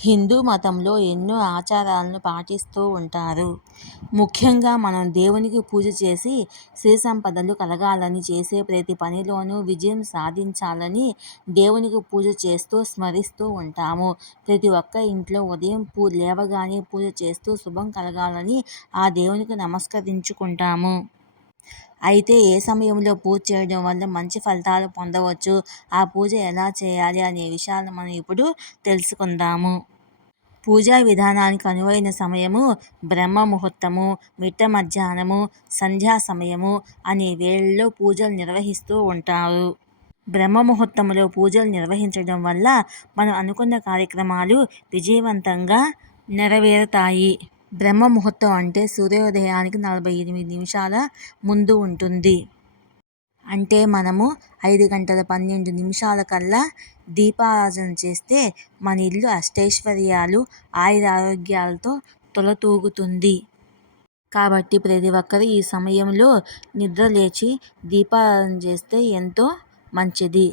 హిందూ మతంలో ఎన్నో ఆచారాలను పాటిస్తూ ఉంటారు. ముఖ్యంగా మనం దేవునికి పూజ చేసి సిరి సంపదలు కలగాలని, చేసే ప్రతి పనిలోనూ విజయం సాధించాలని దేవునికి పూజ చేస్తూ స్మరిస్తూ ఉంటాము. ప్రతి ఒక్క ఇంట్లో ఉదయం లేవగానే పూజ చేస్తూ శుభం కలగాలని ఆ దేవునికి నమస్కరించుకుంటాము. అయితే ఏ సమయంలో పూజ చేయడం వల్ల మంచి ఫలితాలు పొందవచ్చు, ఆ పూజ ఎలా చేయాలి అనే విషయాలను మనం ఇప్పుడు తెలుసుకుందాము. పూజా విధానానికి అనువైన సమయము బ్రహ్మ ముహూర్తము, మిట్ట మధ్యాహ్నము, సంధ్యా సమయము అనే వేళల్లో పూజలు నిర్వహిస్తూ ఉంటారు. బ్రహ్మ ముహూర్తంలో పూజలు నిర్వహించడం వల్ల మనం అనుకున్న కార్యక్రమాలు విజయవంతంగా నెరవేరుతాయి. బ్రహ్మ ముహూర్తం అంటే సూర్యోదయానికి 48 నిమిషాల ముందు ఉంటుంది. అంటే మనము 5:12 కల్లా దీపారాజన చేస్తే మన ఇల్లు అష్టైశ్వర్యాలు, ఆయురారోగ్యాలతో తులతూగుతుంది. కాబట్టి ప్రతి ఒక్కరు ఈ సమయంలో నిద్ర లేచి దీపారాధన చేస్తే ఎంతో మంచిది.